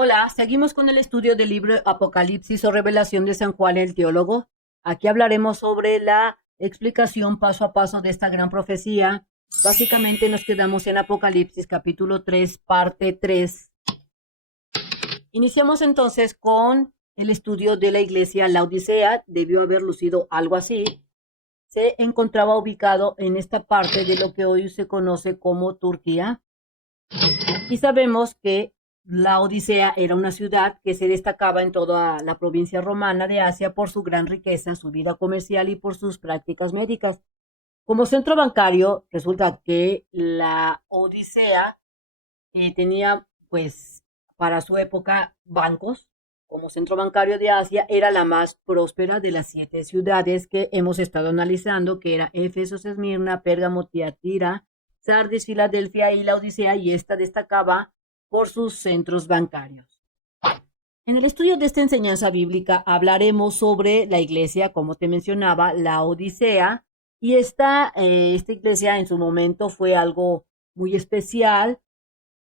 Hola, seguimos con el estudio del libro Apocalipsis o Revelación de San Juan el Teólogo. Aquí hablaremos sobre la explicación paso a paso de esta gran profecía. Básicamente nos quedamos en Apocalipsis capítulo 3, parte 3. Iniciamos entonces con el estudio de la iglesia Laodicea. Debió haber lucido algo así. Se encontraba ubicado en esta parte de lo que hoy se conoce como Turquía. Y sabemos que la Odisea era una ciudad que se destacaba en toda la provincia romana de Asia por su gran riqueza, su vida comercial y por sus prácticas médicas. Como centro bancario, resulta que la Odisea tenía, pues, para su época, bancos. Como centro bancario de Asia, era la más próspera de las 7 ciudades que hemos estado analizando, que era Éfeso, Esmirna, Pérgamo, Tiatira, Sardis, Filadelfia y la Odisea, y esta destacaba por sus centros bancarios. En el estudio de esta enseñanza bíblica hablaremos sobre la iglesia, como te mencionaba, la Odisea, y esta iglesia en su momento fue algo muy especial,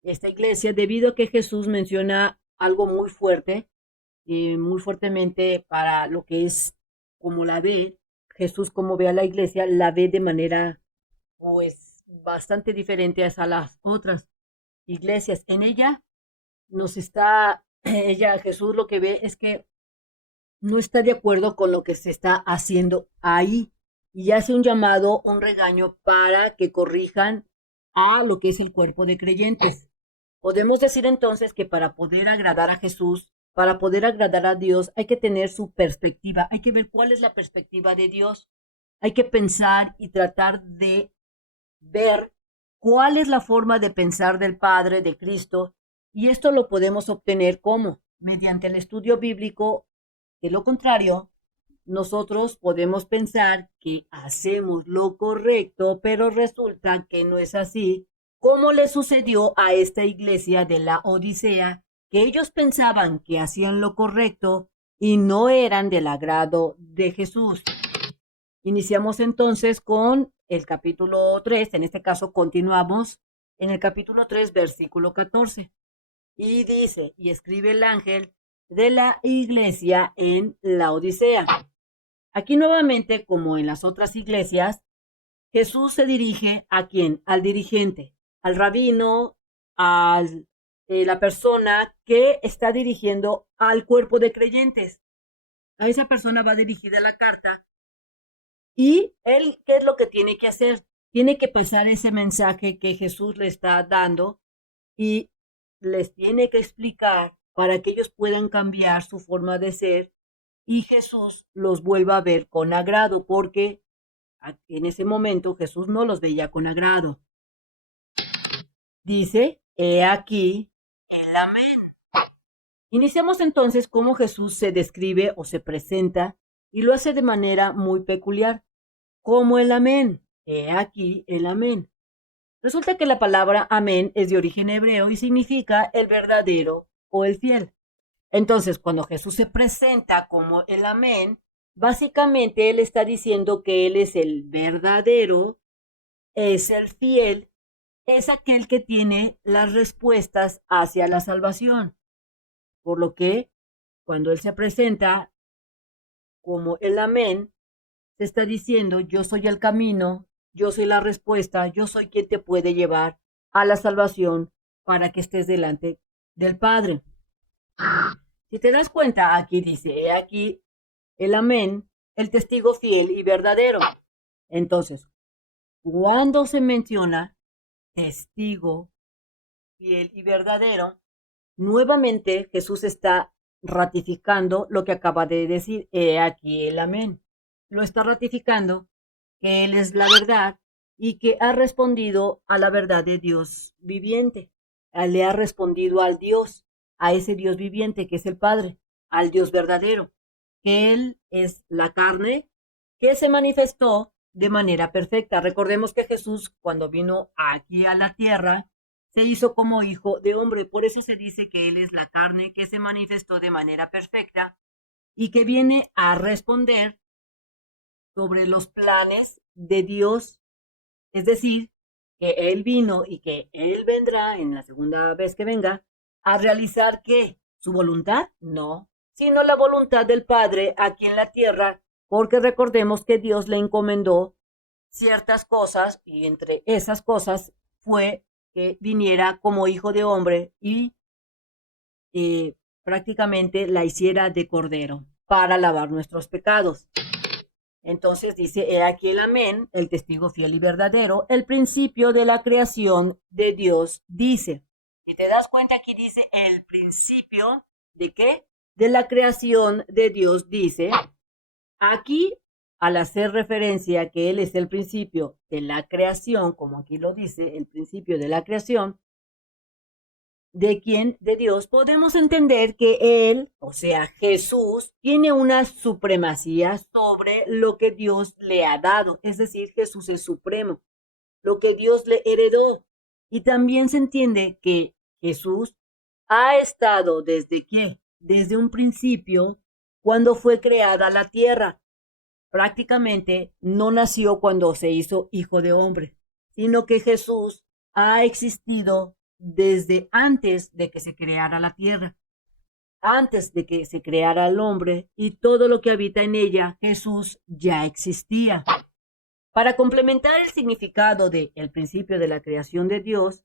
esta iglesia, debido a que Jesús menciona algo muy fuertemente para lo que es como la ve, Jesús como ve a la iglesia, la ve de manera pues bastante diferente a las otras iglesias. En ella Jesús lo que ve es que no está de acuerdo con lo que se está haciendo ahí y hace un llamado, un regaño para que corrijan a lo que es el cuerpo de creyentes. Podemos decir entonces que para poder agradar a Jesús, para poder agradar a Dios, hay que tener su perspectiva, hay que ver cuál es la perspectiva de Dios, hay que pensar y tratar de ver cuál es la forma de pensar del Padre, de Cristo, y esto lo podemos obtener como mediante el estudio bíblico. De lo contrario, nosotros podemos pensar que hacemos lo correcto, pero resulta que no es así, como le sucedió a esta iglesia de la Odisea, que ellos pensaban que hacían lo correcto y no eran del agrado de Jesús. Iniciamos entonces con el capítulo 3. En este caso continuamos en el capítulo 3, versículo 14. Y dice, y escribe el ángel de la iglesia en la Odisea. Aquí nuevamente, como en las otras iglesias, Jesús se dirige a quién, al dirigente, al rabino, a la persona que está dirigiendo al cuerpo de creyentes. A esa persona va dirigida la carta y él, ¿qué es lo que tiene que hacer? Tiene que pasar ese mensaje que Jesús le está dando y les tiene que explicar para que ellos puedan cambiar su forma de ser y Jesús los vuelva a ver con agrado, porque en ese momento Jesús no los veía con agrado. Dice, he aquí el amén. Iniciamos entonces cómo Jesús se describe o se presenta y lo hace de manera muy peculiar, como el amén. He aquí el amén. Resulta que la palabra amén es de origen hebreo y significa el verdadero o el fiel. Entonces, cuando Jesús se presenta como el amén, básicamente él está diciendo que él es el verdadero, es el fiel, es aquel que tiene las respuestas hacia la salvación. Por lo que, cuando él se presenta como el amén, se está diciendo, yo soy el camino, yo soy la respuesta, yo soy quien te puede llevar a la salvación para que estés delante del Padre. Si te das cuenta, aquí dice, he aquí el amén, el testigo fiel y verdadero. Entonces, cuando se menciona testigo fiel y verdadero, nuevamente Jesús está ratificando lo que acaba de decir, he aquí el amén. Lo está ratificando que Él es la verdad y que ha respondido a la verdad de Dios viviente. Le ha respondido al Dios, a ese Dios viviente que es el Padre, al Dios verdadero, que Él es la carne que se manifestó de manera perfecta. Recordemos que Jesús, cuando vino aquí a la tierra, se hizo como hijo de hombre. Por eso se dice que Él es la carne que se manifestó de manera perfecta y que viene a responder sobre los planes de Dios, es decir, que Él vino y que Él vendrá en la segunda vez que venga a realizar ¿qué? ¿Su voluntad? No, sino la voluntad del Padre aquí en la tierra, porque recordemos que Dios le encomendó ciertas cosas y entre esas cosas fue que viniera como hijo de hombre y eh, prácticamente la hiciera de cordero para lavar nuestros pecados. Entonces dice, he aquí el amén, el testigo fiel y verdadero, el principio de la creación de Dios dice. Si te das cuenta, aquí dice el principio de qué? De la creación de Dios dice. Aquí, al hacer referencia a que Él es el principio de la creación, como aquí lo dice, el principio de la creación, ¿de quién? De Dios, podemos entender que Él, o sea, Jesús, tiene una supremacía sobre lo que Dios le ha dado. Es decir, Jesús es supremo, lo que Dios le heredó. Y también se entiende que Jesús ha estado desde qué? Desde un principio, cuando fue creada la tierra. Prácticamente no nació cuando se hizo hijo de hombre, sino que Jesús ha existido desde antes de que se creara la tierra, antes de que se creara el hombre y todo lo que habita en ella, Jesús ya existía. Para complementar el significado del principio de la creación de Dios,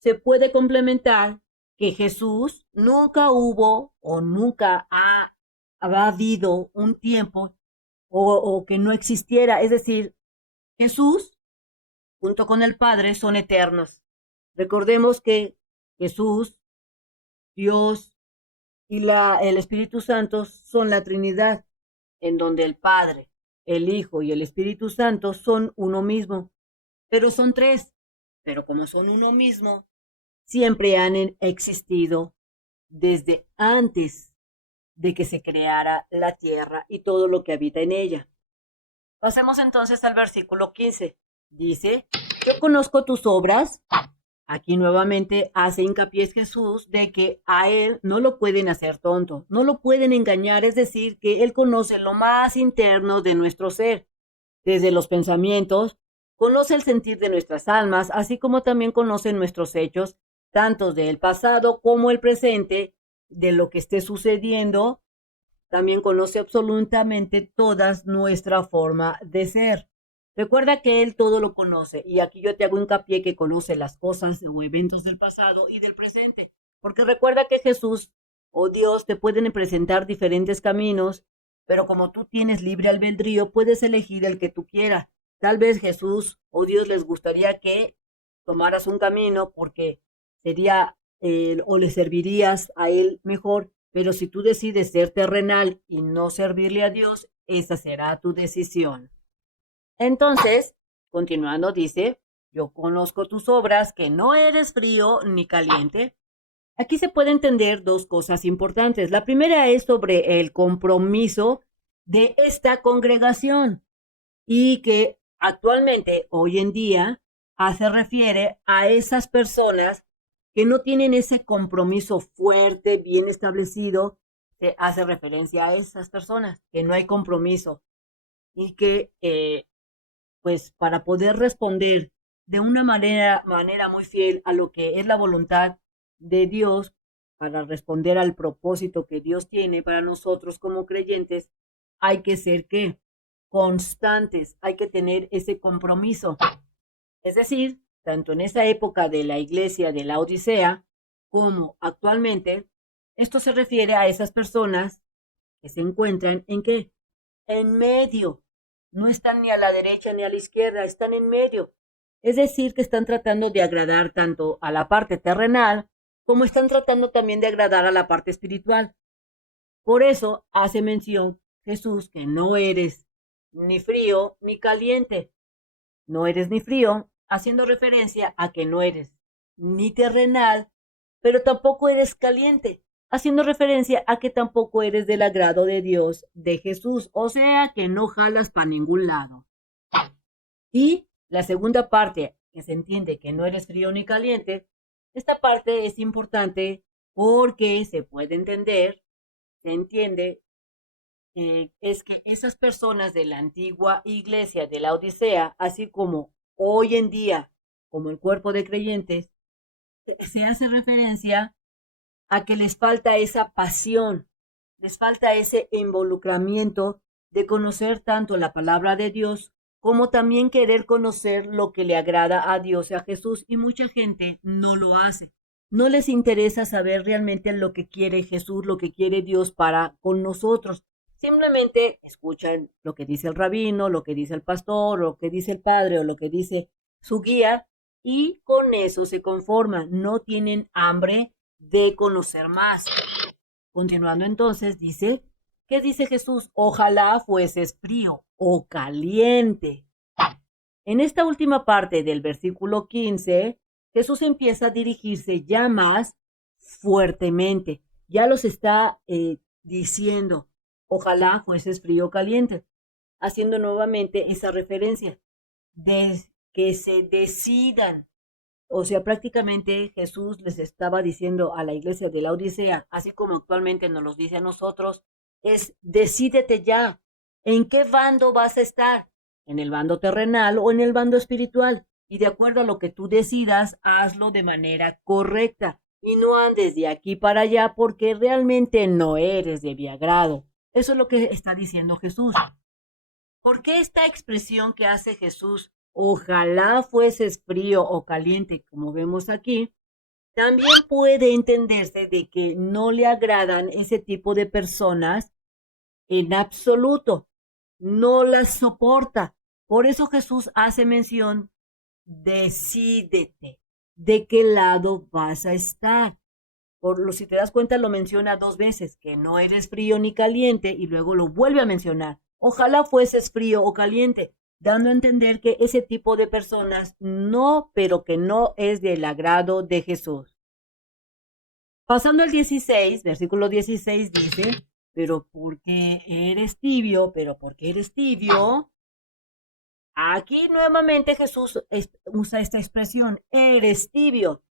se puede complementar que Jesús nunca hubo o nunca ha habido un tiempo o que no existiera. Es decir, Jesús junto con el Padre son eternos. Recordemos que Jesús, Dios y el Espíritu Santo son la Trinidad, en donde el Padre, el Hijo y el Espíritu Santo son uno mismo, pero son tres. Pero como son uno mismo, siempre han existido desde antes de que se creara la tierra y todo lo que habita en ella. Pasemos entonces al versículo 15. Dice, yo conozco tus obras. Aquí nuevamente hace hincapié Jesús de que a él no lo pueden hacer tonto, no lo pueden engañar, es decir, que él conoce lo más interno de nuestro ser, desde los pensamientos, conoce el sentir de nuestras almas, así como también conoce nuestros hechos, tanto del pasado como el presente, de lo que esté sucediendo. También conoce absolutamente toda nuestra forma de ser. Recuerda que Él todo lo conoce y aquí yo te hago hincapié que conoce las cosas o eventos del pasado y del presente. Porque recuerda que Jesús o Dios te pueden presentar diferentes caminos, pero como tú tienes libre albedrío, puedes elegir el que tú quieras. Tal vez Jesús o Dios les gustaría que tomaras un camino porque sería o le servirías a Él mejor, pero si tú decides ser terrenal y no servirle a Dios, esa será tu decisión. Entonces, continuando, dice, yo conozco tus obras, que no eres frío ni caliente. Aquí se puede entender dos cosas importantes. La primera es sobre el compromiso de esta congregación y que actualmente, hoy en día, se refiere a esas personas que no tienen ese compromiso fuerte, bien establecido. Se hace referencia a esas personas que no hay compromiso y que pues para poder responder de una manera muy fiel a lo que es la voluntad de Dios, para responder al propósito que Dios tiene para nosotros como creyentes, hay que ser ¿qué? Constantes, hay que tener ese compromiso. Es decir, tanto en esa época de la iglesia de la Odisea como actualmente, esto se refiere a esas personas que se encuentran en qué? En medio. No están ni a la derecha ni a la izquierda, están en medio. Es decir, que están tratando de agradar tanto a la parte terrenal como están tratando también de agradar a la parte espiritual. Por eso hace mención Jesús que no eres ni frío ni caliente. No eres ni frío, haciendo referencia a que no eres ni terrenal, pero tampoco eres caliente, haciendo referencia a que tampoco eres del agrado de Dios, de Jesús, o sea que no jalas para ningún lado. Y la segunda parte, que se entiende que no eres frío ni caliente, esta parte es importante porque se puede entender, se entiende, es que esas personas de la antigua iglesia de la Odisea, así como hoy en día, como el cuerpo de creyentes, se hace referencia a que les falta esa pasión, les falta ese involucramiento de conocer tanto la palabra de Dios como también querer conocer lo que le agrada a Dios y a Jesús. Y mucha gente no lo hace. No les interesa saber realmente lo que quiere Jesús, lo que quiere Dios para con nosotros. Simplemente escuchan lo que dice el rabino, lo que dice el pastor, lo que dice el padre o lo que dice su guía y con eso se conforman. No tienen hambre de conocer más. Continuando entonces, dice, ¿qué dice Jesús? Ojalá fueses frío o caliente. En esta última parte del versículo 15, Jesús empieza a dirigirse ya más fuertemente. Ya los está diciendo, ojalá fueses frío o caliente, haciendo nuevamente esa referencia de que se decidan. O sea, prácticamente Jesús les estaba diciendo a la iglesia de la Odisea, así como actualmente nos los dice a nosotros, es decídete ya, ¿en qué bando vas a estar? ¿En el bando terrenal o en el bando espiritual? Y de acuerdo a lo que tú decidas, hazlo de manera correcta y no andes de aquí para allá porque realmente no eres de mi agrado. Eso es lo que está diciendo Jesús. ¿Por qué esta expresión que hace Jesús, ojalá fueses frío o caliente, como vemos aquí, también puede entenderse de que no le agradan ese tipo de personas en absoluto, no las soporta. Por eso Jesús hace mención, decídete de qué lado vas a estar. Si te das cuenta, lo menciona dos veces, que no eres frío ni caliente, y luego lo vuelve a mencionar. Ojalá fueses frío o caliente, dando a entender que ese tipo de personas no, pero que no es del agrado de Jesús. Pasando al 16, versículo 16 dice, pero porque eres tibio, pero porque eres tibio. Aquí nuevamente Jesús usa esta expresión, eres tibio.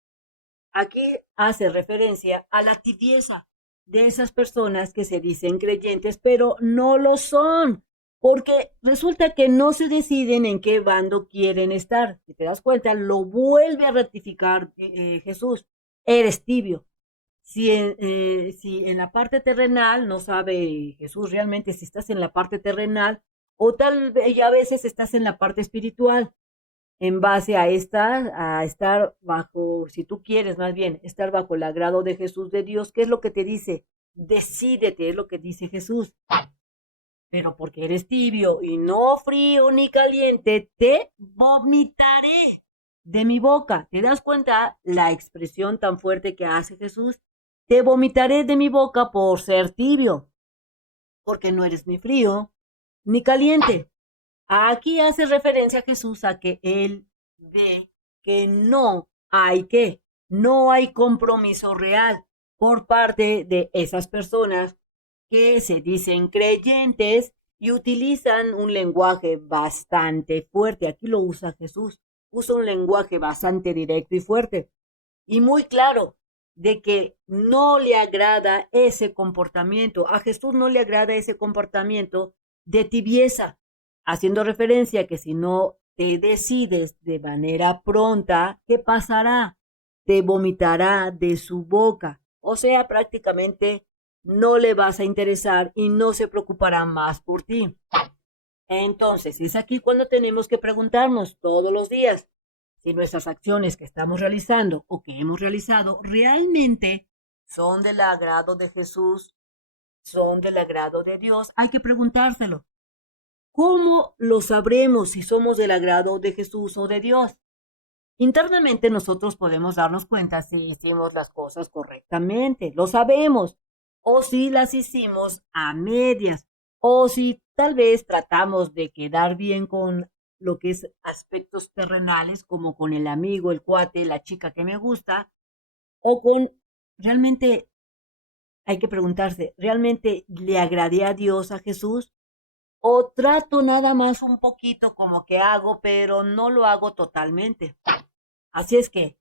Aquí hace referencia a la tibieza de esas personas que se dicen creyentes, pero no lo son, porque resulta que no se deciden en qué bando quieren estar. Si te das cuenta, lo vuelve a ratificar Jesús. Eres tibio. Si en la parte terrenal no sabe Jesús realmente si estás en la parte terrenal o tal vez ya a veces estás en la parte espiritual en base a estar bajo, si tú quieres más bien, estar bajo el agrado de Jesús de Dios, ¿qué es lo que te dice? Decídete, es lo que dice Jesús. Pero porque eres tibio y no frío ni caliente, te vomitaré de mi boca. ¿Te das cuenta la expresión tan fuerte que hace Jesús? Te vomitaré de mi boca por ser tibio, porque no eres ni frío ni caliente. Aquí hace referencia a Jesús a que él ve que no hay compromiso real por parte de esas personas que se dicen creyentes y utilizan un lenguaje bastante fuerte. Aquí lo usa Jesús, usa un lenguaje bastante directo y fuerte y muy claro de que no le agrada ese comportamiento. A Jesús no le agrada ese comportamiento de tibieza, haciendo referencia a que si no te decides de manera pronta, ¿qué pasará? Te vomitará de su boca. O sea, prácticamente no le vas a interesar y no se preocupará más por ti. Entonces, es aquí cuando tenemos que preguntarnos todos los días si nuestras acciones que estamos realizando o que hemos realizado realmente son del agrado de Jesús, son del agrado de Dios. Hay que preguntárselo. ¿Cómo lo sabremos si somos del agrado de Jesús o de Dios? Internamente nosotros podemos darnos cuenta si hicimos las cosas correctamente, lo sabemos, o si las hicimos a medias, o si tal vez tratamos de quedar bien con lo que es aspectos terrenales, como con el amigo, el cuate, la chica que me gusta, o con realmente hay que preguntarse, ¿realmente le agradé a Dios, a Jesús? ¿O trato nada más un poquito como que hago, pero no lo hago totalmente? Así es que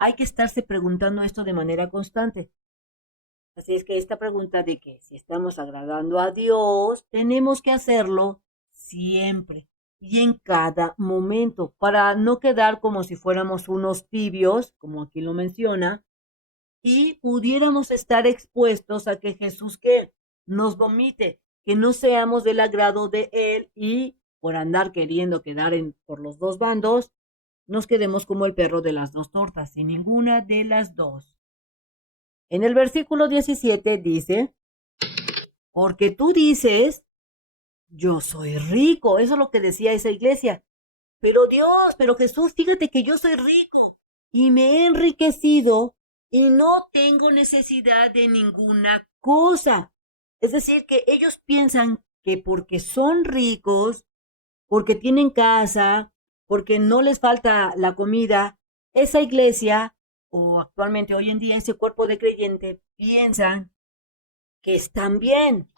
hay que estarse preguntando esto de manera constante. Así es que esta pregunta de que si estamos agradando a Dios, tenemos que hacerlo siempre y en cada momento para no quedar como si fuéramos unos tibios, como aquí lo menciona, y pudiéramos estar expuestos a que Jesús ¿qué? Nos vomite, que no seamos del agrado de Él y por andar queriendo quedar por los dos bandos, nos quedemos como el perro de las dos tortas, sin ninguna de las dos. En el versículo 17 dice, porque tú dices, yo soy rico, eso es lo que decía esa iglesia. Pero Jesús, fíjate que yo soy rico y me he enriquecido y no tengo necesidad de ninguna cosa. Es decir, que ellos piensan que porque son ricos, porque tienen casa, porque no les falta la comida, esa iglesia o actualmente hoy en día ese cuerpo de creyente piensan que están bien.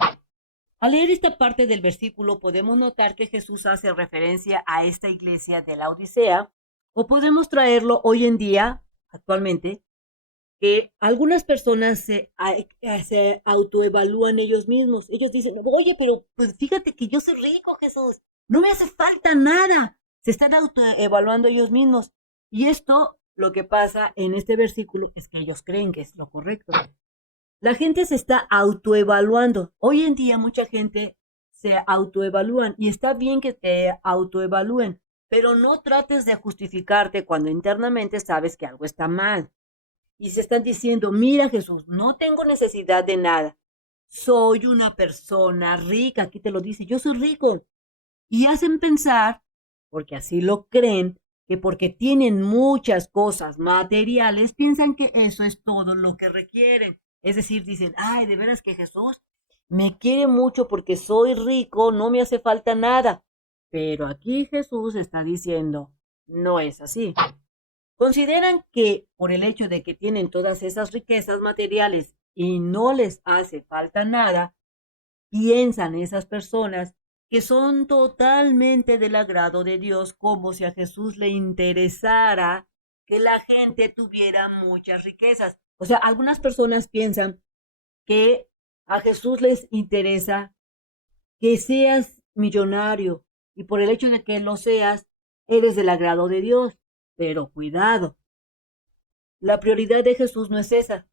Al leer esta parte del versículo podemos notar que Jesús hace referencia a esta iglesia de la Odisea, o podemos traerlo hoy en día, actualmente, que algunas personas se autoevalúan ellos mismos. Ellos dicen, oye, pero pues fíjate que yo soy rico, Jesús, no me hace falta nada. Se están autoevaluando ellos mismos. Y esto, lo que pasa en este versículo, es que ellos creen que es lo correcto. La gente se está autoevaluando. Hoy en día mucha gente se autoevalúan y está bien que te autoevalúen, pero no trates de justificarte cuando internamente sabes que algo está mal. Y se están diciendo, mira Jesús, no tengo necesidad de nada. Soy una persona rica, aquí te lo dice, yo soy rico. Y hacen pensar, porque así lo creen, que porque tienen muchas cosas materiales, piensan que eso es todo lo que requieren. Es decir, dicen, ay, de veras que Jesús me quiere mucho porque soy rico, no me hace falta nada. Pero aquí Jesús está diciendo, no es así. Consideran que por el hecho de que tienen todas esas riquezas materiales y no les hace falta nada, piensan esas personas que son totalmente del agrado de Dios, como si a Jesús le interesara que la gente tuviera muchas riquezas. O sea, algunas personas piensan que a Jesús les interesa que seas millonario y por el hecho de que lo seas, eres del agrado de Dios. Pero cuidado, la prioridad de Jesús no es esa.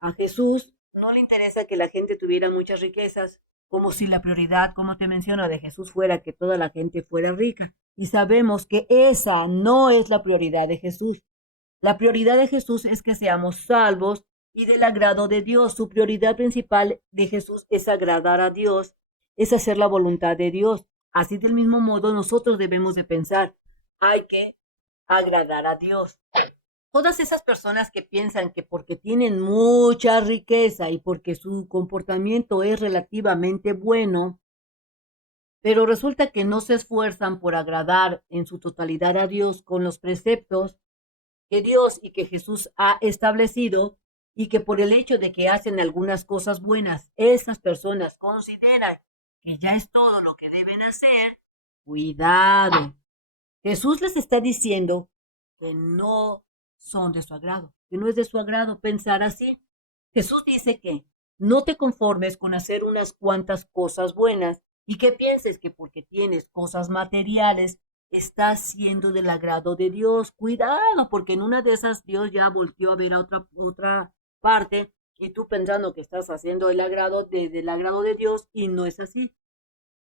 A Jesús no le interesa que la gente tuviera muchas riquezas, como si la prioridad, como te menciono, de Jesús fuera que toda la gente fuera rica. Y sabemos que esa no es la prioridad de Jesús. La prioridad de Jesús es que seamos salvos y del agrado de Dios. Su prioridad principal de Jesús es agradar a Dios, es hacer la voluntad de Dios. Así del mismo modo nosotros debemos de pensar, hay que agradar a Dios. Todas esas personas que piensan que porque tienen mucha riqueza y porque su comportamiento es relativamente bueno, pero resulta que no se esfuerzan por agradar en su totalidad a Dios con los preceptos que Dios y que Jesús ha establecido, y que por el hecho de que hacen algunas cosas buenas, esas personas consideran que ya es todo lo que deben hacer, cuidado. Jesús les está diciendo que no son de su agrado, que no es de su agrado pensar así. Jesús dice que no te conformes con hacer unas cuantas cosas buenas y que pienses que porque tienes cosas materiales estás siendo del agrado de Dios. Cuidado, porque en una de esas Dios ya volteó a ver a otra parte y tú pensando que estás haciendo del agrado de Dios y no es así,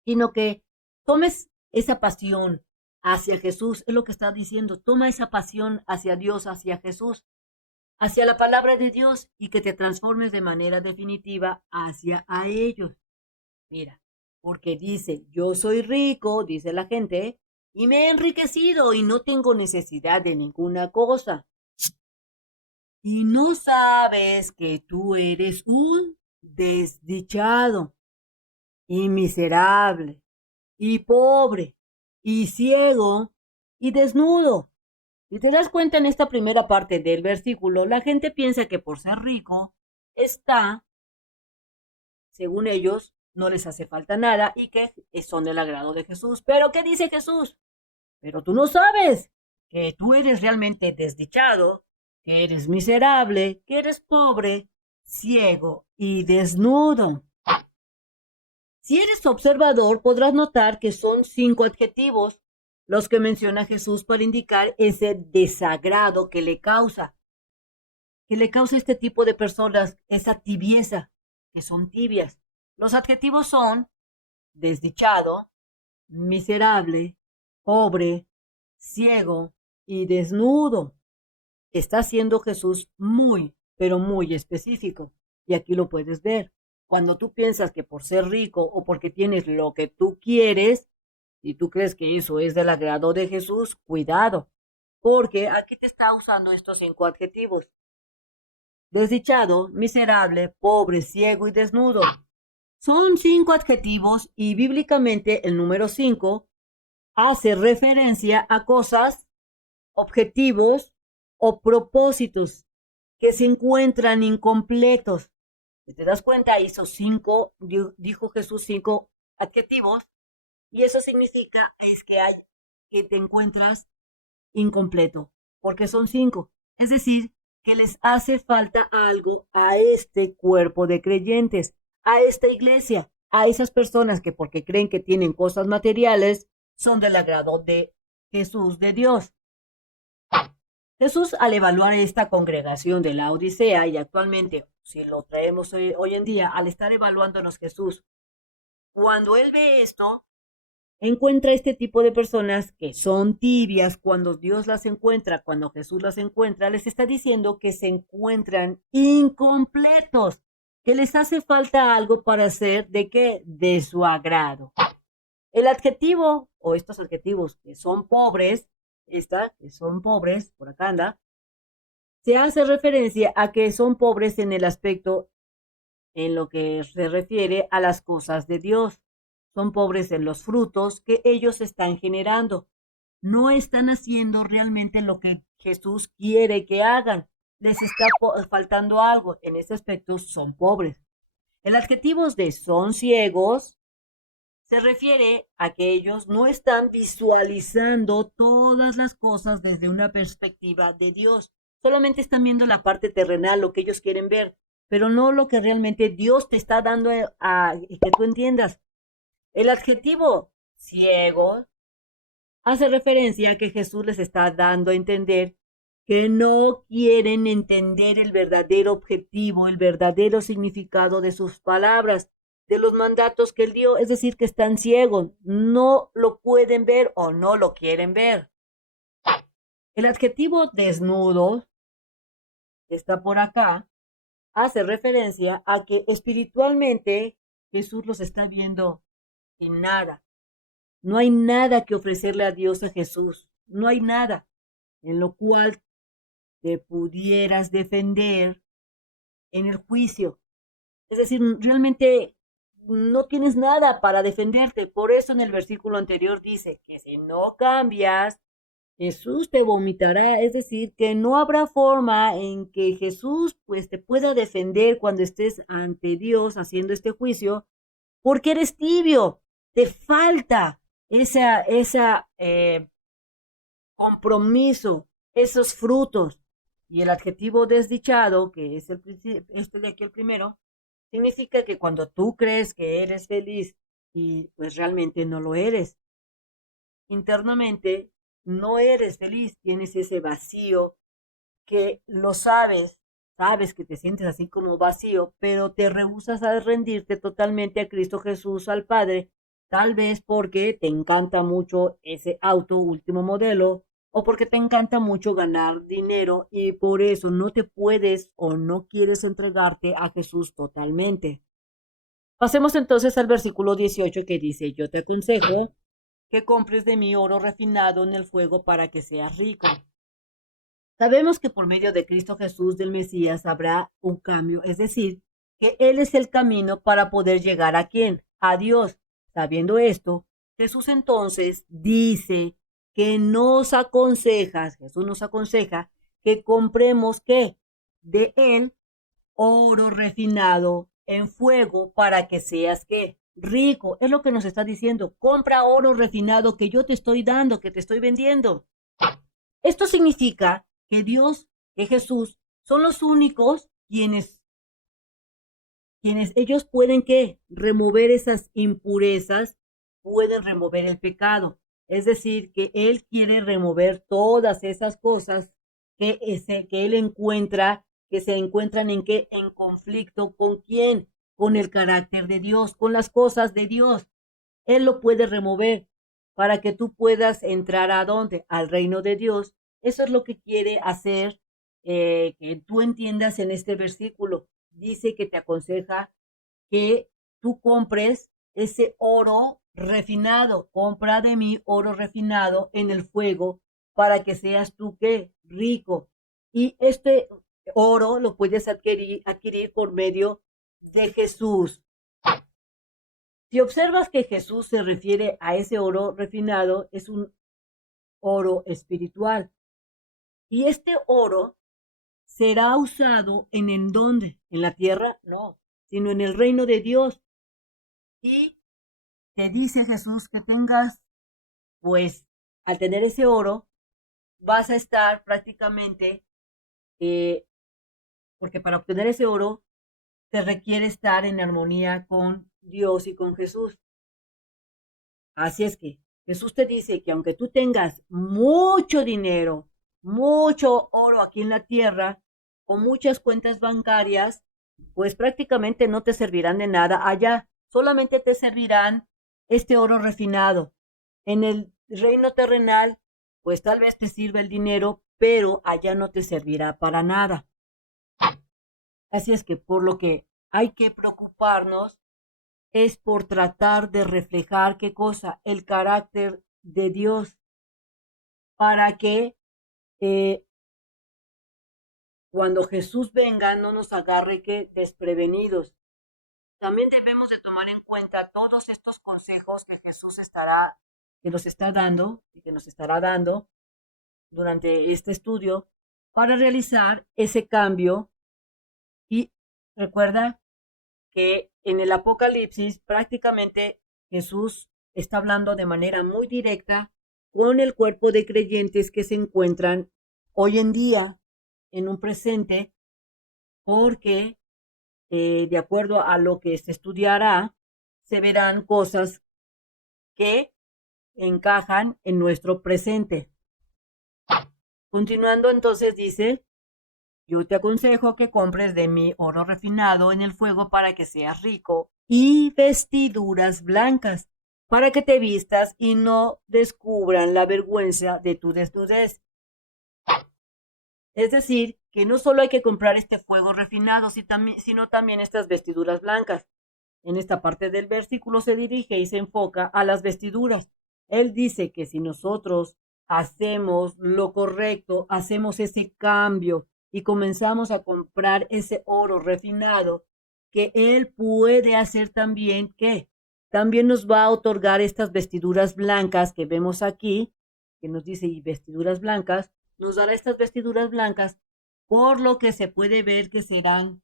sino que tomes esa pasión hacia Jesús, es lo que está diciendo, toma esa pasión hacia Dios, hacia Jesús, hacia la palabra de Dios y que te transformes de manera definitiva hacia a ellos. Mira, porque dice, yo soy rico, dice la gente, y me he enriquecido y no tengo necesidad de ninguna cosa. Y no sabes que tú eres un desdichado y miserable y pobre y ciego y desnudo. Si te das cuenta en esta primera parte del versículo, la gente piensa que por ser rico está, según ellos, no les hace falta nada y que son del agrado de Jesús. Pero ¿qué dice Jesús? Pero tú no sabes que tú eres realmente desdichado, que eres miserable, que eres pobre, ciego y desnudo. Si eres observador, podrás notar que son 5 adjetivos los que menciona Jesús para indicar ese desagrado que le causa. que le causa a este tipo de personas esa tibieza, que son tibias. Los adjetivos son desdichado, miserable, pobre, ciego y desnudo. Está siendo Jesús muy, pero muy específico. Y aquí lo puedes ver. Cuando tú piensas que por ser rico o porque tienes lo que tú quieres, y tú crees que eso es del agrado de Jesús, cuidado, porque aquí te está usando estos 5 adjetivos. Desdichado, miserable, pobre, ciego y desnudo. Son 5 adjetivos y bíblicamente el número 5 hace referencia a cosas, objetivos o propósitos que se encuentran incompletos. Si te das cuenta, hizo 5, dijo Jesús 5 adjetivos, y eso significa es que te encuentras incompleto, porque son 5. Es decir, que les hace falta algo a este cuerpo de creyentes, a esta iglesia, a esas personas que porque creen que tienen cosas materiales, son del agrado de Jesús, de Dios. Jesús, al evaluar esta congregación de la Odisea, y actualmente, si lo traemos hoy en día, al estar evaluándonos Jesús, cuando él ve esto, encuentra este tipo de personas que son tibias. Cuando Dios las encuentra, cuando Jesús las encuentra, les está diciendo que se encuentran incompletos, que les hace falta algo para ser de qué, de su agrado. El adjetivo o estos adjetivos que son pobres, que son pobres, por acá anda, se hace referencia a que son pobres en el aspecto en lo que se refiere a las cosas de Dios. Son pobres en los frutos que ellos están generando. No están haciendo realmente lo que Jesús quiere que hagan. Les está faltando algo. En ese aspecto son pobres. El adjetivo de son ciegos se refiere a que ellos no están visualizando todas las cosas desde una perspectiva de Dios. Solamente están viendo la parte terrenal, lo que ellos quieren ver, pero no lo que realmente Dios te está dando a que tú entiendas. El adjetivo ciego hace referencia a que Jesús les está dando a entender que no quieren entender el verdadero objetivo, el verdadero significado de sus palabras, de los mandatos que él dio, es decir, que están ciegos, no lo pueden ver o no lo quieren ver. El adjetivo desnudo, que está por acá, hace referencia a que espiritualmente Jesús los está viendo en nada. No hay nada que ofrecerle a Dios, a Jesús. No hay nada en lo cual te pudieras defender en el juicio. Es decir, realmente no tienes nada para defenderte. Por eso en el versículo anterior dice que si no cambias, Jesús te vomitará. Es decir, que no habrá forma en que Jesús pues te pueda defender cuando estés ante Dios haciendo este juicio, porque eres tibio. Te falta ese compromiso, esos frutos. Y el adjetivo desdichado, que es este de aquí el primero, significa que cuando tú crees que eres feliz y pues realmente no lo eres, internamente no eres feliz, tienes ese vacío que lo sabes que te sientes así como vacío, pero te rehusas a rendirte totalmente a Cristo Jesús, al Padre, tal vez porque te encanta mucho ese auto último modelo o porque te encanta mucho ganar dinero y por eso no te puedes o no quieres entregarte a Jesús totalmente. Pasemos entonces al versículo 18 que dice, yo te aconsejo que compres de mí oro refinado en el fuego para que seas rico. Sabemos que por medio de Cristo Jesús del Mesías habrá un cambio, es decir, que Él es el camino para poder llegar a quién, a Dios. Sabiendo esto, Jesús entonces dice que Jesús nos aconseja que compremos ¿qué? De Él oro refinado en fuego para que seas ¿qué? Rico. Es lo que nos está diciendo. Compra oro refinado que yo te estoy dando, que te estoy vendiendo. Esto significa que Dios, que Jesús, son los únicos quienes ellos pueden ¿qué? Remover esas impurezas, pueden remover el pecado. Es decir, que Él quiere remover todas esas cosas que Él encuentra que se encuentran en qué, en conflicto con quién, con el carácter de Dios, con las cosas de Dios. Él lo puede remover para que tú puedas entrar a dónde, al reino de Dios. Eso es lo que quiere hacer que tú entiendas en este versículo. Dice que te aconseja que tú compres ese oro refinado. Compra de mí oro refinado en el fuego para que seas tú qué, rico. Y este oro lo puedes adquirir por medio de Jesús. Si observas que Jesús se refiere a ese oro refinado, es un oro espiritual. Y este oro será usado en dónde, en la tierra, no, sino en el reino de Dios. Y te dice Jesús que tengas, pues, al tener ese oro, vas a estar prácticamente, eh, porque para obtener ese oro, se requiere estar en armonía con Dios y con Jesús. Así es que Jesús te dice que aunque tú tengas mucho dinero, mucho oro aquí en la tierra, o muchas cuentas bancarias, pues prácticamente no te servirán de nada allá. Solamente te servirán este oro refinado. En el reino terrenal, pues tal vez te sirva el dinero, pero allá no te servirá para nada. Así es que por lo que hay que preocuparnos es por tratar de reflejar qué cosa, el carácter de Dios, para que eh, cuando Jesús venga no nos agarre que desprevenidos. También debemos de tomar en cuenta todos estos consejos que Jesús que nos está dando y que nos estará dando durante este estudio para realizar ese cambio. Y recuerda que en el Apocalipsis prácticamente Jesús está hablando de manera muy directa con el cuerpo de creyentes que se encuentran hoy en día en un presente, porque de acuerdo a lo que se estudiará, se verán cosas que encajan en nuestro presente. Continuando entonces dice, yo te aconsejo que compres de mí oro refinado en el fuego para que seas rico y vestiduras blancas para que te vistas y no descubran la vergüenza de tu desnudez. Es decir, que no solo hay que comprar este fuego refinado, sino también estas vestiduras blancas. En esta parte del versículo se dirige y se enfoca a las vestiduras. Él dice que si nosotros hacemos lo correcto, hacemos ese cambio y comenzamos a comprar ese oro refinado, que Él puede hacer también, ¿qué? También nos va a otorgar estas vestiduras blancas que vemos aquí, que nos dice y vestiduras blancas, nos dará estas vestiduras blancas, por lo que se puede ver que serán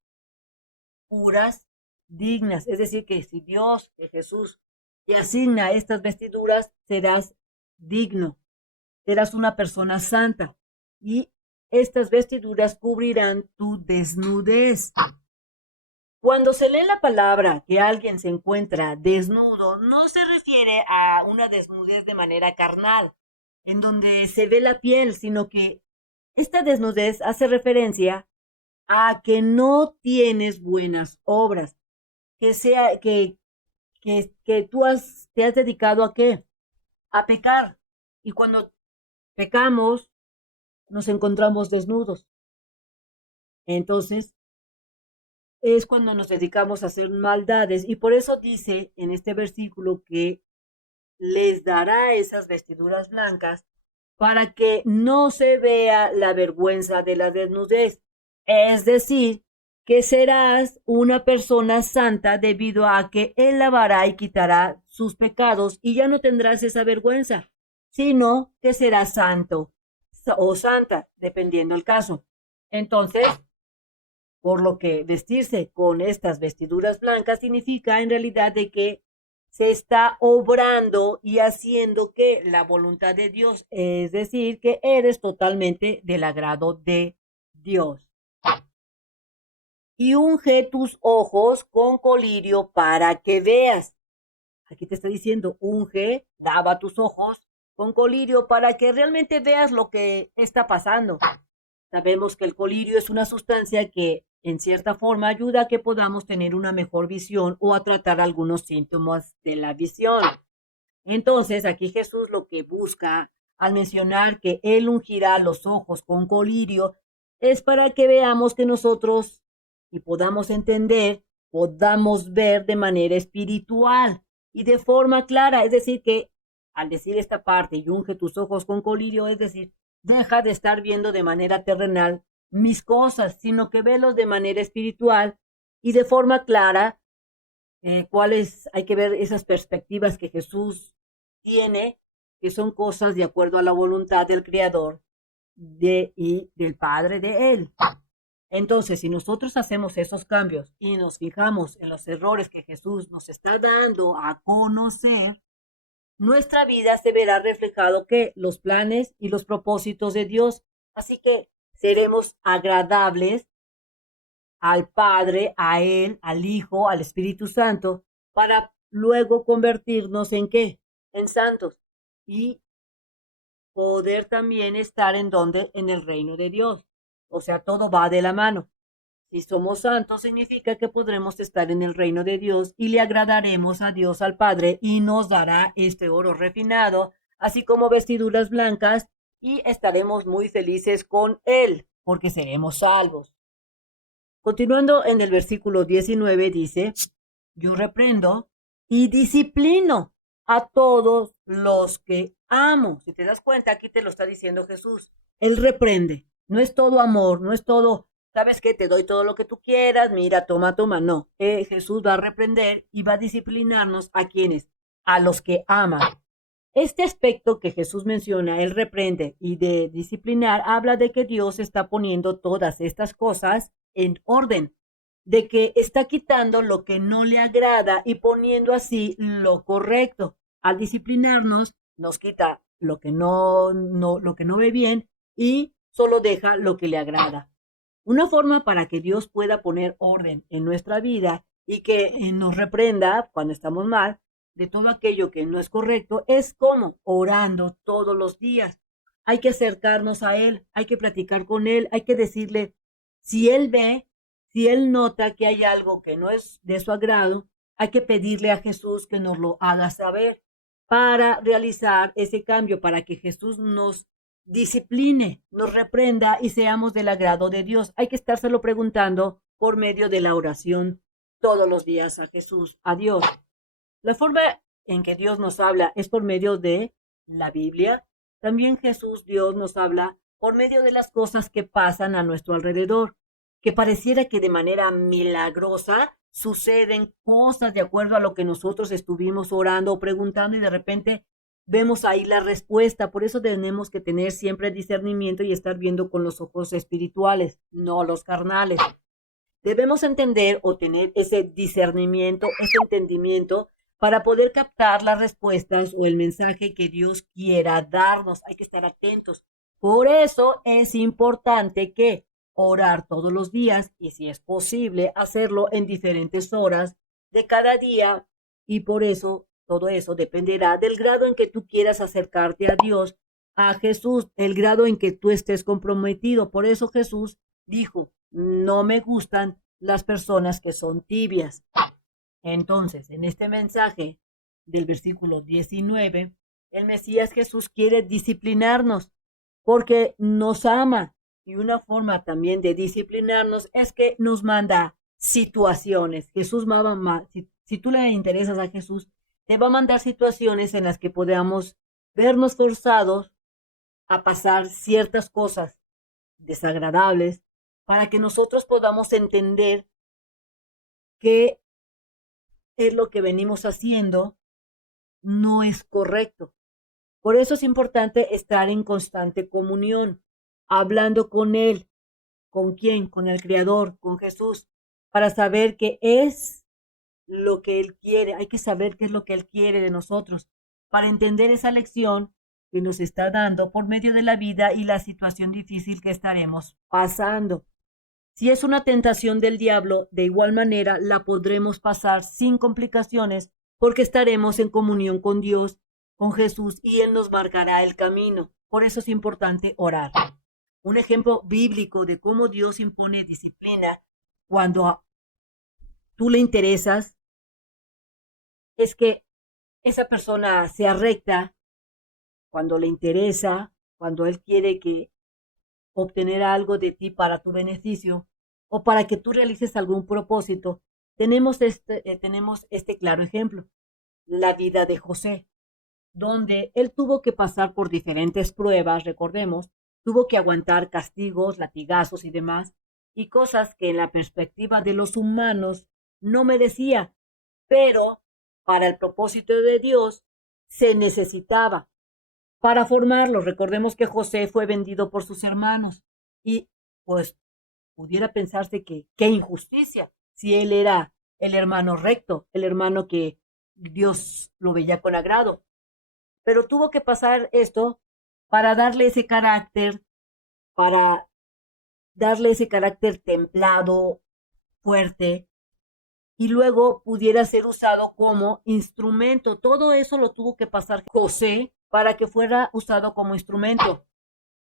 puras, dignas. Es decir, que si Dios, que Jesús, te asigna estas vestiduras, serás digno, serás una persona santa. Y estas vestiduras cubrirán tu desnudez. Cuando se lee la palabra que alguien se encuentra desnudo, no se refiere a una desnudez de manera carnal, en donde se ve la piel, sino que esta desnudez hace referencia a que no tienes buenas obras, que sea que te has dedicado a qué? A pecar. Y cuando pecamos, nos encontramos desnudos. Entonces, es cuando nos dedicamos a hacer maldades. Y por eso dice en este versículo que les dará esas vestiduras blancas para que no se vea la vergüenza de la desnudez. Es decir, que serás una persona santa debido a que Él lavará y quitará sus pecados y ya no tendrás esa vergüenza, sino que serás santo o santa, dependiendo el caso. Entonces, por lo que vestirse con estas vestiduras blancas significa en realidad de que se está obrando y haciendo que la voluntad de Dios, es decir, que eres totalmente del agrado de Dios. Y unge tus ojos con colirio para que veas. Aquí te está diciendo, unge, lava tus ojos con colirio para que realmente veas lo que está pasando. Sabemos que el colirio es una sustancia que en cierta forma ayuda a que podamos tener una mejor visión o a tratar algunos síntomas de la visión. Entonces, aquí Jesús lo que busca al mencionar que Él ungirá los ojos con colirio es para que veamos que nosotros y podamos entender, podamos ver de manera espiritual y de forma clara. Es decir, que al decir esta parte y unge tus ojos con colirio, es decir, deja de estar viendo de manera terrenal mis cosas, sino que velos de manera espiritual y de forma clara. Cuáles hay que ver esas perspectivas que Jesús tiene, que son cosas de acuerdo a la voluntad del Creador y del Padre de Él. Entonces, si nosotros hacemos esos cambios y nos fijamos en los errores que Jesús nos está dando a conocer, nuestra vida se verá reflejado que los planes y los propósitos de Dios. Así que seremos agradables al Padre, a Él, al Hijo, al Espíritu Santo, para luego convertirnos en ¿qué? En santos. Y poder también estar en donde? En el reino de Dios. O sea, todo va de la mano. Si somos santos, significa que podremos estar en el reino de Dios y le agradaremos a Dios al Padre y nos dará este oro refinado, así como vestiduras blancas, y estaremos muy felices con Él, porque seremos salvos. Continuando en el versículo 19 dice, yo reprendo y disciplino a todos los que amo. Si te das cuenta, aquí te lo está diciendo Jesús. Él reprende. No es todo amor, no es todo, sabes que te doy todo lo que tú quieras, mira, toma, toma. No, Jesús va a reprender y va a disciplinarnos a quienes, a los que ama. Este aspecto que Jesús menciona, él reprende y de disciplinar, habla de que Dios está poniendo todas estas cosas en orden, de que está quitando lo que no le agrada y poniendo así lo correcto. Al disciplinarnos, nos quita lo que lo que no ve bien y solo deja lo que le agrada. Una forma para que Dios pueda poner orden en nuestra vida y que nos reprenda cuando estamos mal de todo aquello que no es correcto es como orando todos los días. Hay que acercarnos a Él, hay que platicar con Él, hay que decirle, si Él ve, si Él nota que hay algo que no es de su agrado, hay que pedirle a Jesús que nos lo haga saber para realizar ese cambio, para que Jesús nos discipline, nos reprenda y seamos del agrado de Dios. Hay que estárselo preguntando por medio de la oración todos los días a Jesús, a Dios. La forma en que Dios nos habla es por medio de la Biblia. También Jesús, Dios, nos habla por medio de las cosas que pasan a nuestro alrededor, que pareciera que de manera milagrosa suceden cosas de acuerdo a lo que nosotros estuvimos orando o preguntando y de repente vemos ahí la respuesta. Por eso tenemos que tener siempre discernimiento y estar viendo con los ojos espirituales, no los carnales. Debemos entender o tener ese discernimiento, ese entendimiento para poder captar las respuestas o el mensaje que Dios quiera darnos. Hay que estar atentos. Por eso es importante que orar todos los días y si es posible hacerlo en diferentes horas de cada día y por eso todo eso dependerá del grado en que tú quieras acercarte a Dios, a Jesús, el grado en que tú estés comprometido. Por eso Jesús dijo, no me gustan las personas que son tibias. Entonces, en este mensaje del versículo 19, el Mesías Jesús quiere disciplinarnos porque nos ama. Y una forma también de disciplinarnos es que nos manda situaciones. Jesús si tú le interesas a Jesús, te va a mandar situaciones en las que podamos vernos forzados a pasar ciertas cosas desagradables para que nosotros podamos entender qué es lo que venimos haciendo no es correcto. Por eso es importante estar en constante comunión, hablando con Él. ¿Con quién? Con el Creador, con Jesús, para saber qué es lo que Él quiere. Hay que saber qué es lo que Él quiere de nosotros, para entender esa lección que nos está dando por medio de la vida y la situación difícil que estaremos pasando. Si es una tentación del diablo, de igual manera la podremos pasar sin complicaciones porque estaremos en comunión con Dios, con Jesús y Él nos marcará el camino. Por eso es importante orar. un ejemplo bíblico de cómo Dios impone disciplina cuando tú le interesas, es que esa persona sea recta cuando le interesa, cuando él quiere que obtener algo de ti para tu beneficio o para que tú realices algún propósito. Tenemos este claro ejemplo, la vida de José, donde él tuvo que pasar por diferentes pruebas, recordemos, tuvo que aguantar castigos, latigazos y demás, y cosas que en la perspectiva de los humanos no merecía, pero para el propósito de Dios se necesitaba. Para formarlo, recordemos que José fue vendido por sus hermanos y pues pudiera pensarse que qué injusticia si él era el hermano recto, el hermano que Dios lo veía con agrado. Pero tuvo que pasar esto para darle ese carácter, para darle ese carácter templado, fuerte, y luego pudiera ser usado como instrumento. Todo eso lo tuvo que pasar José para que fuera usado como instrumento.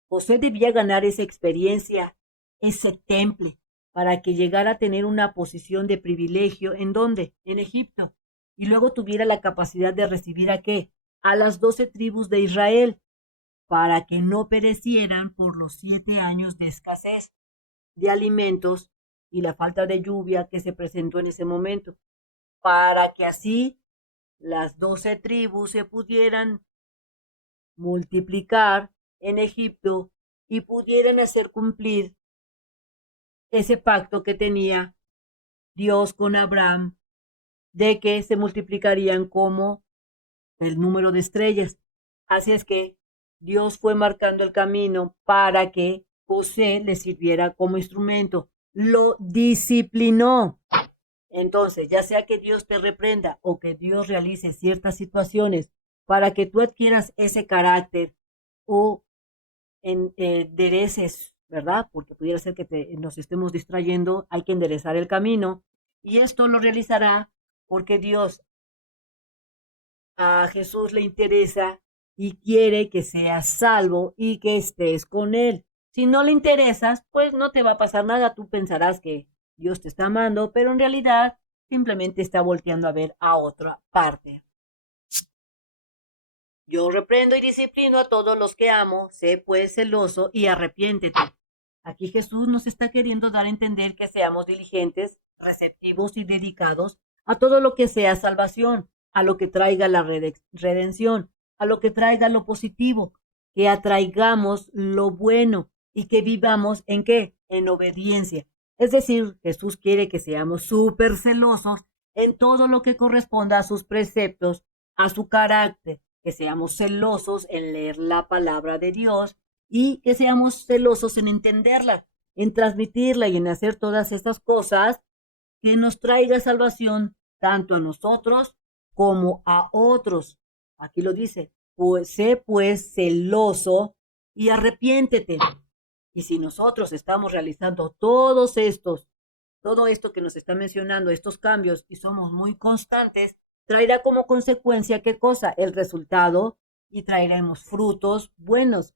José debía ganar esa experiencia, ese temple, para que llegara a tener una posición de privilegio. ¿En dónde? En Egipto. Y luego tuviera la capacidad de recibir a qué? A las 12 tribus de Israel, para que no perecieran por los 7 años de escasez de alimentos y la falta de lluvia que se presentó en ese momento, para que así las 12 tribus se pudieran multiplicar en Egipto y pudieran hacer cumplir ese pacto que tenía Dios con Abraham de que se multiplicarían como el número de estrellas. Así es que Dios fue marcando el camino para que José le sirviera como instrumento. Lo disciplinó. Entonces, ya sea que Dios te reprenda o que Dios realice ciertas situaciones para que tú adquieras ese carácter o endereces, ¿verdad? Porque pudiera ser que nos estemos distrayendo, hay que enderezar el camino y esto lo realizará porque Dios a Jesús le interesa y quiere que seas salvo y que estés con él. Si no le interesas, pues no te va a pasar nada. Tú pensarás que Dios te está amando, pero en realidad simplemente está volteando a ver a otra parte. Yo reprendo y disciplino a todos los que amo, sé pues celoso y arrepiéntete. Aquí Jesús nos está queriendo dar a entender que seamos diligentes, receptivos y dedicados a todo lo que sea salvación, a lo que traiga la redención, a lo que traiga lo positivo, que atraigamos lo bueno y que vivamos en qué? En obediencia. Es decir, Jesús quiere que seamos súper celosos en todo lo que corresponda a sus preceptos, a su carácter, que seamos celosos en leer la palabra de Dios y que seamos celosos en entenderla, en transmitirla y en hacer todas estas cosas que nos traiga salvación tanto a nosotros como a otros. Aquí lo dice, pues sé pues celoso y arrepiéntete. Y si nosotros estamos realizando todo esto que nos está mencionando, estos cambios, y somos muy constantes, traerá como consecuencia, ¿qué cosa? El resultado, y traeremos frutos buenos,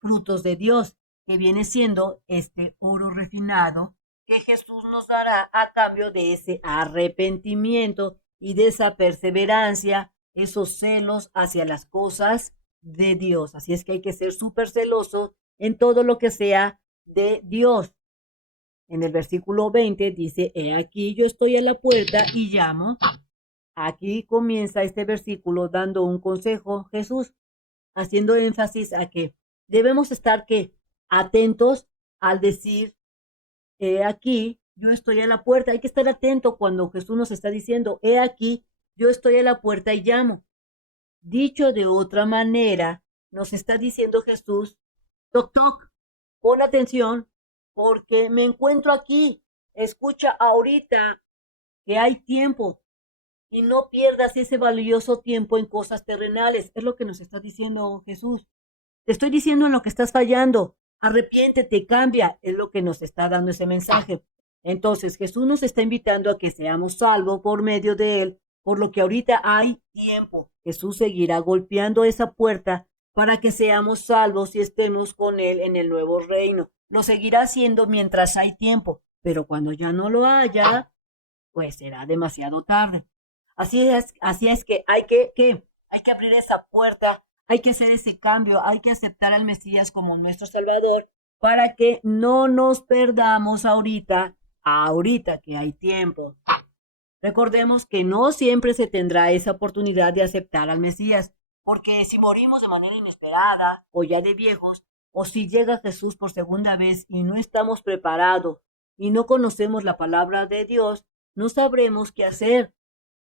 frutos de Dios, que viene siendo este oro refinado que Jesús nos dará a cambio de ese arrepentimiento y de esa perseverancia, esos celos hacia las cosas de Dios. Así es que hay que ser súper celoso en todo lo que sea de Dios. En el versículo 20 dice, he aquí yo estoy a la puerta y llamo. Aquí comienza este versículo dando un consejo Jesús, haciendo énfasis a que debemos estar atentos al decir, he aquí yo estoy a la puerta. Hay que estar atento cuando Jesús nos está diciendo, he aquí yo estoy a la puerta y llamo. Dicho de otra manera, nos está diciendo Jesús, toc toc, pon atención porque me encuentro aquí. Escucha ahorita que hay tiempo y no pierdas ese valioso tiempo en cosas terrenales. Es lo que nos está diciendo Jesús. Te estoy diciendo en lo que estás fallando. Arrepiéntete, cambia. Es lo que nos está dando ese mensaje. Entonces Jesús nos está invitando a que seamos salvos por medio de él, por lo que ahorita hay tiempo. Jesús seguirá golpeando esa puerta para que seamos salvos y estemos con Él en el nuevo reino. Lo seguirá haciendo mientras hay tiempo, pero cuando ya no lo haya, pues será demasiado tarde. Así es que hay que abrir esa puerta, hay que hacer ese cambio, hay que aceptar al Mesías como nuestro Salvador para que no nos perdamos ahorita que hay tiempo. Recordemos que no siempre se tendrá esa oportunidad de aceptar al Mesías, porque si morimos de manera inesperada o ya de viejos, o si llega Jesús por segunda vez y no estamos preparados y no conocemos la palabra de Dios, no sabremos qué hacer.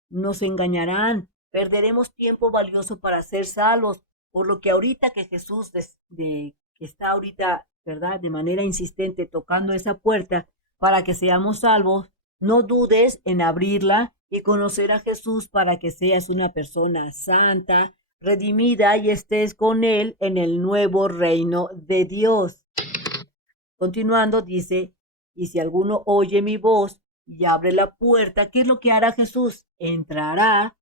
Nos engañarán, perderemos tiempo valioso para ser salvos, por lo que ahorita que Jesús que está ahorita, ¿verdad? De manera insistente tocando esa puerta para que seamos salvos, no dudes en abrirla y conocer a Jesús para que seas una persona santa, redimida y estés con Él en el nuevo reino de Dios. Continuando, dice, y si alguno oye mi voz y abre la puerta, ¿qué es lo que hará Jesús? Entrará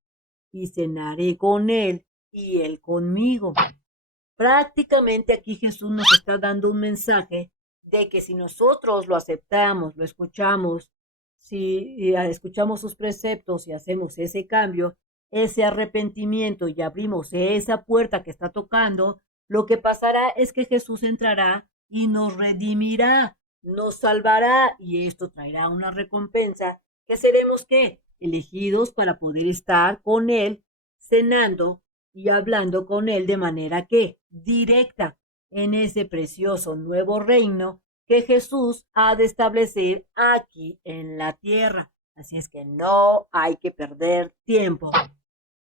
y cenaré con Él y Él conmigo. Prácticamente aquí Jesús nos está dando un mensaje de que si nosotros lo aceptamos, lo escuchamos, si escuchamos sus preceptos y hacemos ese cambio, ese arrepentimiento y abrimos esa puerta que está tocando, lo que pasará es que Jesús entrará y nos redimirá, nos salvará y esto traerá una recompensa que seremos ¿qué? Elegidos para poder estar con Él cenando y hablando con Él de manera que directa en ese precioso nuevo reino que Jesús ha de establecer aquí en la tierra. Así es que no hay que perder tiempo.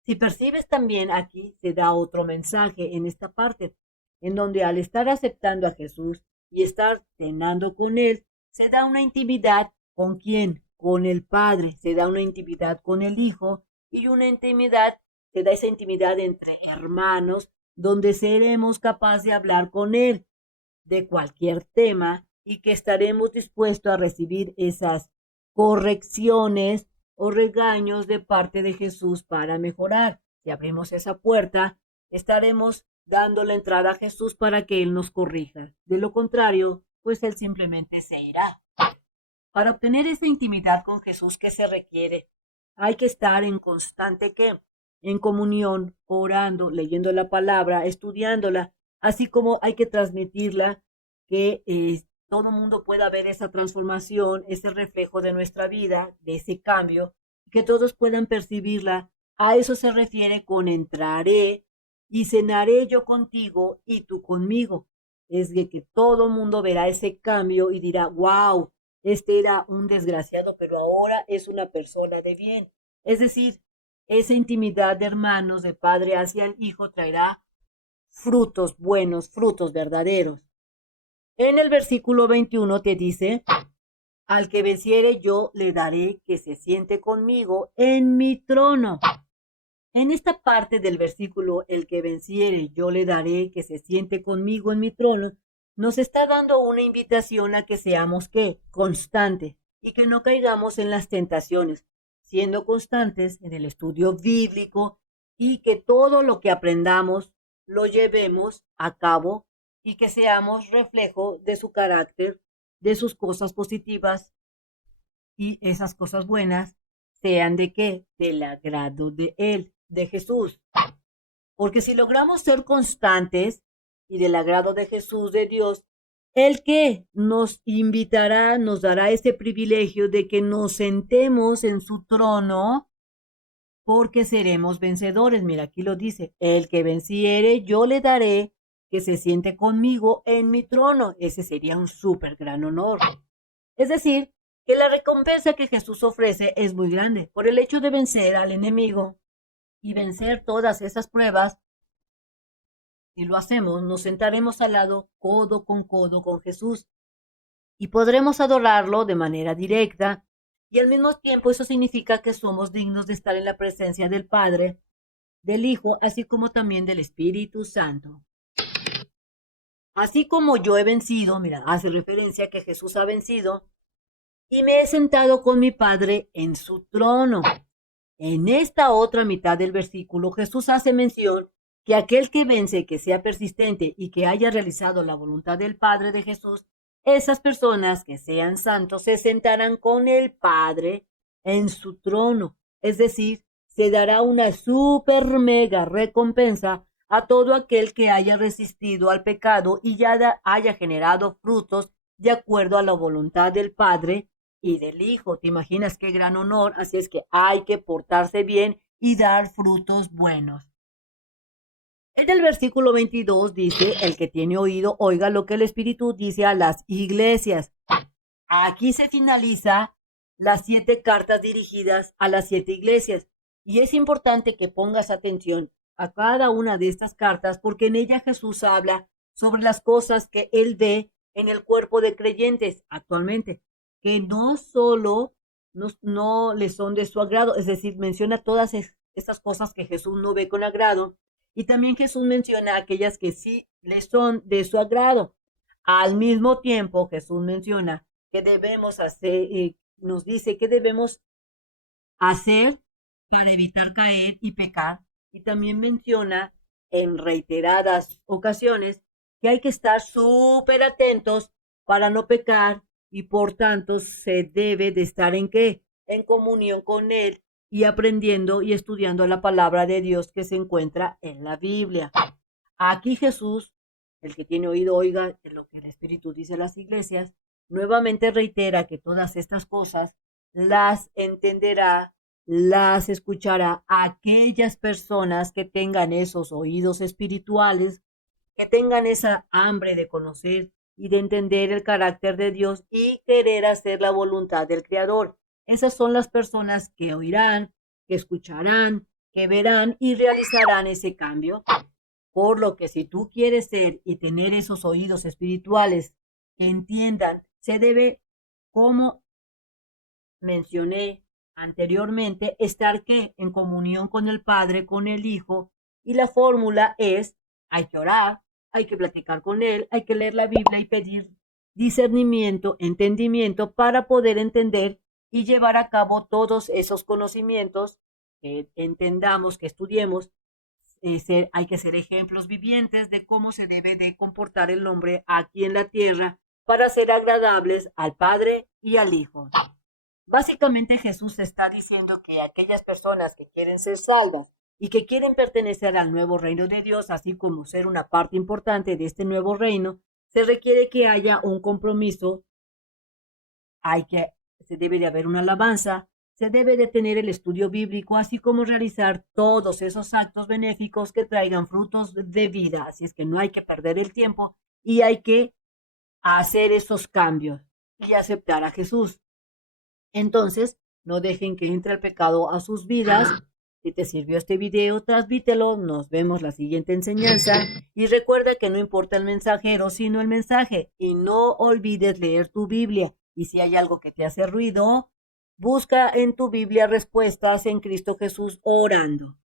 Si percibes también aquí se da otro mensaje en esta parte, en donde al estar aceptando a Jesús y estar cenando con Él, se da una intimidad ¿con quién? Con el Padre, se da una intimidad con el Hijo y se da esa intimidad entre hermanos, donde seremos capaces de hablar con Él de cualquier tema y que estaremos dispuestos a recibir esas correcciones o regaños de parte de Jesús para mejorar. Si abrimos esa puerta, estaremos dando la entrada a Jesús para que Él nos corrija. De lo contrario, pues Él simplemente se irá. Para obtener esa intimidad con Jesús, ¿qué se requiere? Hay que estar en constante ¿qué? En comunión, orando, leyendo la palabra, estudiándola, así como hay que transmitirla, que todo el mundo pueda ver esa transformación, ese reflejo de nuestra vida, de ese cambio, que todos puedan percibirla. A eso se refiere con entraré y cenaré yo contigo y tú conmigo. Es de que todo el mundo verá ese cambio y dirá, wow, este era un desgraciado, pero ahora es una persona de bien. Es decir, esa intimidad de hermanos, de padre hacia el hijo, traerá frutos buenos, frutos verdaderos. En el versículo 21 te dice, al que venciere yo le daré que se siente conmigo en mi trono. En esta parte del versículo, el que venciere yo le daré que se siente conmigo en mi trono, nos está dando una invitación a que seamos ¿qué? Constantes y que no caigamos en las tentaciones, siendo constantes en el estudio bíblico y que todo lo que aprendamos lo llevemos a cabo y que seamos reflejo de su carácter, de sus cosas positivas y esas cosas buenas sean de qué? Del agrado de Él, de Jesús. Porque si logramos ser constantes y del agrado de Jesús, de Dios, el que nos invitará, nos dará ese privilegio de que nos sentemos en su trono porque seremos vencedores. Mira, aquí lo dice, el que venciere, yo le daré que se siente conmigo en mi trono. Ese sería un súper gran honor. Es decir, que la recompensa que Jesús ofrece es muy grande. Por el hecho de vencer al enemigo y vencer todas esas pruebas, si lo hacemos, nos sentaremos al lado, codo con Jesús y podremos adorarlo de manera directa y al mismo tiempo eso significa que somos dignos de estar en la presencia del Padre, del Hijo, así como también del Espíritu Santo. Así como yo he vencido, mira, hace referencia a que Jesús ha vencido y me he sentado con mi Padre en su trono. En esta otra mitad del versículo, Jesús hace mención que aquel que vence, que sea persistente y que haya realizado la voluntad del Padre de Jesús, esas personas que sean santos se sentarán con el Padre en su trono. Es decir, se dará una super mega recompensa a todo aquel que haya resistido al pecado y ya haya generado frutos de acuerdo a la voluntad del Padre y del Hijo. ¿Te imaginas qué gran honor? Así es que hay que portarse bien y dar frutos buenos. En el versículo 22 dice, el que tiene oído, oiga lo que el Espíritu dice a las iglesias. Aquí se finaliza las 7 cartas dirigidas a las 7 iglesias. Y es importante que pongas atención a cada una de estas cartas porque en ella Jesús habla sobre las cosas que él ve en el cuerpo de creyentes actualmente, que no solo no les son de su agrado, es decir, menciona todas estas cosas que Jesús no ve con agrado, y también Jesús menciona aquellas que sí les son de su agrado. Al mismo tiempo, Jesús menciona que debemos hacer, nos dice que debemos hacer para evitar caer y pecar. Y también menciona en reiteradas ocasiones que hay que estar súper atentos para no pecar y por tanto se debe de estar en qué? En comunión con Él y aprendiendo y estudiando la palabra de Dios que se encuentra en la Biblia. Aquí Jesús, el que tiene oído, oiga lo que el Espíritu dice a las iglesias, nuevamente reitera que todas estas cosas las entenderá, las escuchará aquellas personas que tengan esos oídos espirituales, que tengan esa hambre de conocer y de entender el carácter de Dios y querer hacer la voluntad del Creador. Esas son las personas que oirán, que escucharán, que verán y realizarán ese cambio. Por lo que si tú quieres ser y tener esos oídos espirituales que entiendan, se debe, como mencioné anteriormente, estar ¿qué? En comunión con el Padre, con el Hijo, y la fórmula es, hay que orar, hay que platicar con Él, hay que leer la Biblia y pedir discernimiento, entendimiento para poder entender y llevar a cabo todos esos conocimientos que entendamos, que estudiemos. Hay que ser ejemplos vivientes de cómo se debe de comportar el hombre aquí en la tierra para ser agradables al Padre y al Hijo. Básicamente Jesús está diciendo que aquellas personas que quieren ser salvas y que quieren pertenecer al nuevo reino de Dios, así como ser una parte importante de este nuevo reino, se requiere que haya un compromiso, se debe de haber una alabanza, se debe de tener el estudio bíblico, así como realizar todos esos actos benéficos que traigan frutos de vida. Así es que no hay que perder el tiempo y hay que hacer esos cambios y aceptar a Jesús. Entonces, no dejen que entre el pecado a sus vidas. Si te sirvió este video, transmítelo. Nos vemos la siguiente enseñanza. Y recuerda que no importa el mensajero, sino el mensaje. Y no olvides leer tu Biblia. Y si hay algo que te hace ruido, busca en tu Biblia respuestas en Cristo Jesús orando.